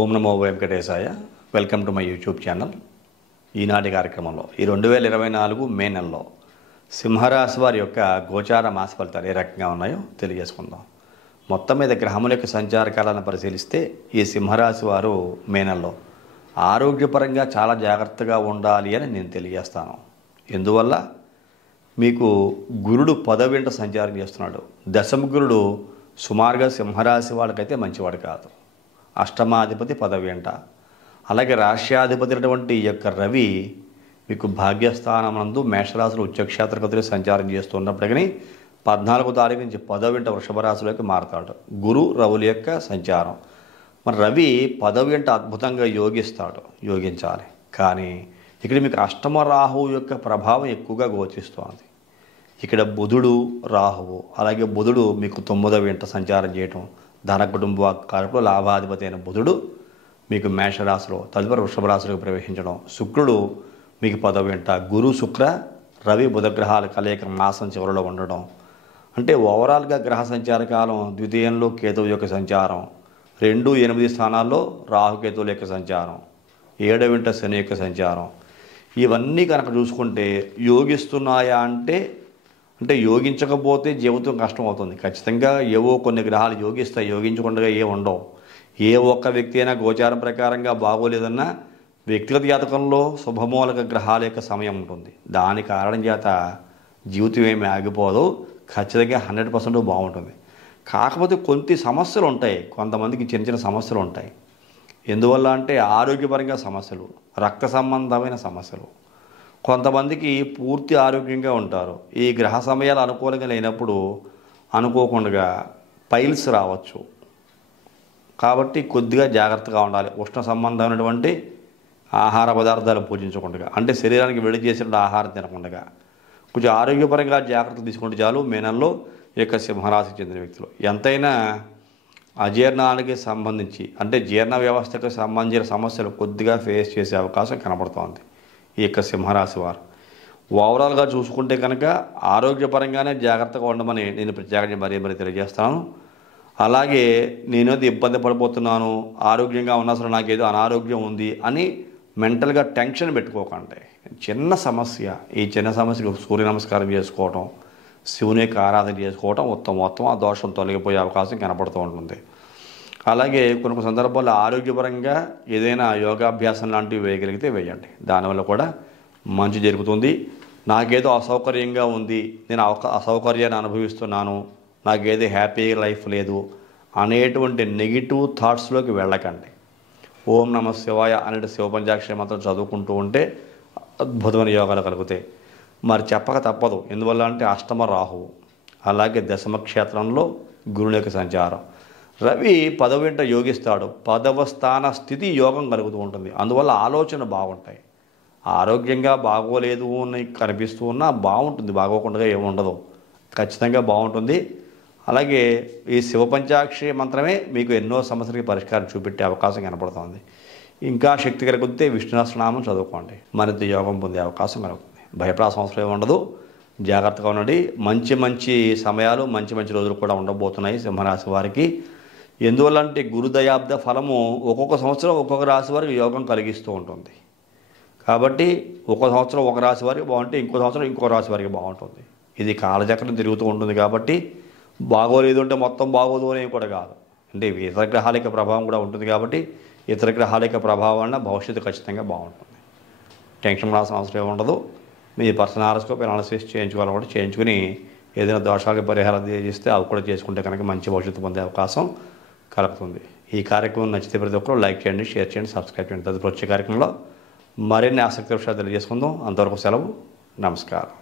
Om Namo Venkatesaya. Welcome to my YouTube channel. ఈనాటి కార్యక్రమంలో ఈ 2024 మే నెలలో సింహరాశి వారి యొక్క గోచార మాస ఫలితాలు ఏ రకంగా ఉన్నాయో తెలియజేసుకుందాం. మొత్తం మీద గ్రహముల యొక్క సంచార కాలాలను పరిశీలిస్తే ఈ సింహరాశి వారు మే నెలలో ఆరోగ్యపరంగా చాలా జాగ్రత్తగా ఉండాలి అని నేను తెలియజేస్తాను. ఎందువల్ల మీకు గురుడు 10వ ఇంట సంచారం చేస్తున్నాడు. దశమ గురుడు సుమారుగా సింహరాశి వాళ్ళకైతే మంచివాడు కాదు. అష్టమాధిపతి 10వ ఇంట, అలాగే రాష్ట్రాధిపతి అయినటువంటి ఈ యొక్క రవి మీకు భాగ్యస్థానమునందు మేషరాశిలో ఉచ్చక్షేత్రగతిలో సంచారం చేస్తున్నప్పటికీ 14వ తారీఖు నుంచి 10వ ఇంట వృషభ రాశిలోకి మారతాడు. గురు రవుల యొక్క సంచారం. మరి రవి 10వ ఇంట అద్భుతంగా యోగించాలి. కానీ ఇక్కడ మీకు అష్టమ రాహువు యొక్క ప్రభావం ఎక్కువగా గోచిస్తోంది. ఇక్కడ బుధుడు రాహువు, అలాగే బుధుడు మీకు 9వ ఇంట సంచారం చేయటం, ధన కుటుంబ కారకులు లాభాధిపతి అయిన బుధుడు మీకు మేషరాశిలో తదుపరి వృషభ రాశిలోకి ప్రవేశించడం, శుక్రుడు మీకు 10వ ఇంట, గురు శుక్ర రవి బుధ గ్రహాల కలయిక మాసం చివరిలో ఉండడం, అంటే ఓవరాల్గా గ్రహ సంచార కాలం ద్వితీయంలో కేతువు యొక్క సంచారం, 2, 8 స్థానాల్లో రాహుకేతువుల యొక్క సంచారం, 7వ ఇంట శని యొక్క సంచారం, ఇవన్నీ కనుక చూసుకుంటే యోగిస్తున్నాయా అంటే యోగించకపోతే జీవితం కష్టం అవుతుంది. ఖచ్చితంగా ఏవో కొన్ని గ్రహాలు యోగిస్తాయి, యోగించకుండా ఉండవు. ఏ ఒక్క వ్యక్తి అయినా గోచారం ప్రకారంగా బాగోలేదన్నా వ్యక్తిగత జాతకంలో శుభమూలక గ్రహాల యొక్క సమయం ఉంటుంది. దాని కారణం చేత జీవితం ఏమి ఆగిపోదు, ఖచ్చితంగా 100% బాగుంటుంది. కాకపోతే కొన్ని సమస్యలు ఉంటాయి, కొంతమందికి చిన్న చిన్న సమస్యలు ఉంటాయి. ఎందువల్ల అంటే ఆరోగ్యపరంగా సమస్యలు, రక్త సంబంధమైన సమస్యలు. కొంతమందికి పూర్తి ఆరోగ్యంగా ఉంటారు. ఈ గ్రహ సమయాలు అనుకూలంగా లేనప్పుడు అనుకోకుండా పైల్స్ రావచ్చు. కాబట్టి కొద్దిగా జాగ్రత్తగా ఉండాలి. ఉష్ణ సంబంధమైనటువంటి ఆహార పదార్థాలు పూజించకుండా, అంటే శరీరానికి వేడి చేసిన ఆహారం తినకుండా కొంచెం ఆరోగ్యపరంగా జాగ్రత్తలు తీసుకుంటే చాలు. మే నెలలో ఈ యొక్క సింహరాశికి చెందిన వ్యక్తులు ఎంతైనా అజీర్ణానికి సంబంధించి, అంటే జీర్ణ వ్యవస్థకు సంబంధించిన సమస్యలు కొద్దిగా ఫేస్ చేసే అవకాశం కనబడుతోంది ఈ యొక్క సింహరాశి వారు. ఓవరాల్గా చూసుకుంటే కనుక ఆరోగ్యపరంగానే జాగ్రత్తగా ఉండమని నేను ప్రత్యేకంగా మరీ తెలియజేస్తాను. అలాగే నేనేదో ఇబ్బంది పడిపోతున్నాను, ఆరోగ్యంగా ఉన్నా సరే నాకేదో అనారోగ్యం ఉంది అని మెంటల్గా టెన్షన్ పెట్టుకోకండి. చిన్న సమస్య, ఈ చిన్న సమస్యకు సూర్య నమస్కారం చేసుకోవటం, శివుని యొక్క ఆరాధన చేసుకోవటం ఉత్తమోత్తమ, ఆ దోషం తొలగిపోయే అవకాశం కనపడుతూ ఉంటుంది. అలాగే కొన్ని సందర్భాల్లో ఆరోగ్యపరంగా ఏదైనా యోగాభ్యాసం లాంటివి వేయగలిగితే వేయండి. దానివల్ల కూడా మంచి జరుగుతుంది. నాకేదో అసౌకర్యంగా ఉంది, నేను అసౌకర్యాన్ని అనుభవిస్తున్నాను, నాకేదో హ్యాపీ లైఫ్ లేదు అనేటువంటి నెగిటివ్ థాట్స్లోకి వెళ్ళకండి. ఓం నమ శివాయ అనే శివపంచాక్షరి మంత్రం చదువుకుంటూ ఉంటే అద్భుతమైన యోగాలు కలుగుతాయి. మరి చెప్పక తప్పదు. ఎందువల్ల అంటే అష్టమ రాహువు, అలాగే దశమ క్షేత్రంలో గురుని యొక్క సంచారం. రవి 10వ ఇంట యోగిస్తాడు. 10వ స్థాన స్థితి యోగం కలుగుతూ ఉంటుంది. అందువల్ల ఆలోచన బాగుంటాయి. ఆరోగ్యంగా బాగోలేదు అని కనిపిస్తూ ఉన్నా బాగుంటుంది, బాగోకుండా ఏముండదు, ఖచ్చితంగా బాగుంటుంది. అలాగే ఈ శివపంచాక్షరి మంత్రమే మీకు ఎన్నో సమస్యలకి పరిష్కారం చూపెట్టే అవకాశం కనపడుతుంది. ఇంకా శక్తి కలిగితే విష్ణు సహస్రనామం చదువుకోండి, మరింత యోగం పొందే అవకాశం కలుగుతుంది. భయపడాల్సిన అవసరం ఏమి ఉండదు, జాగ్రత్తగా ఉండండి. మంచి సమయాలు, మంచి రోజులు కూడా ఉండబోతున్నాయి సింహరాశి వారికి. ఎందువల్ల అంటే గురుదయాబ్ద ఫలము ఒక్కొక్క సంవత్సరం ఒక్కొక్క రాశి వారికి యోగం కలిగిస్తూ ఉంటుంది. కాబట్టి ఒక సంవత్సరం ఒక రాశి వారికి బాగుంటే ఇంకో సంవత్సరం ఇంకో రాశి వారికి బాగుంటుంది. ఇది కాలచక్రం తిరుగుతూ ఉంటుంది. కాబట్టి బాగోలేదు అంటే మొత్తం బాగోదు అనేవి కూడా కాదు, అంటే ఇతర గ్రహాల యొక్క ప్రభావం కూడా ఉంటుంది. కాబట్టి ఇతర గ్రహాల యొక్క ప్రభావం వల్ల భవిష్యత్తు ఖచ్చితంగా బాగుంటుంది. టెన్షన్ పడాల్సిన అవసరం ఉండదు. మీ పర్సనల్ హారోస్కోప్ అనాలిసిస్ చేయించుకోవాలన్నమాట, చేయించుకుని ఏదైనా దోషాలకు పరిహారం చేస్తే అవి కూడా చేసుకుంటే కనుక మంచి భవిష్యత్తు పొందే అవకాశం కలుగుతుంది. ఈ కార్యక్రమం నచ్చితే ప్రతి ఒక్కరు లైక్ చేయండి, షేర్ చేయండి, సబ్స్క్రైబ్ చేయండి. తదుపరి వచ్చే కార్యక్రమంలో మరిన్ని ఆసక్తి విషయాలు తెలియజేసుకుందాం. అంతవరకు సెలవు, నమస్కారం.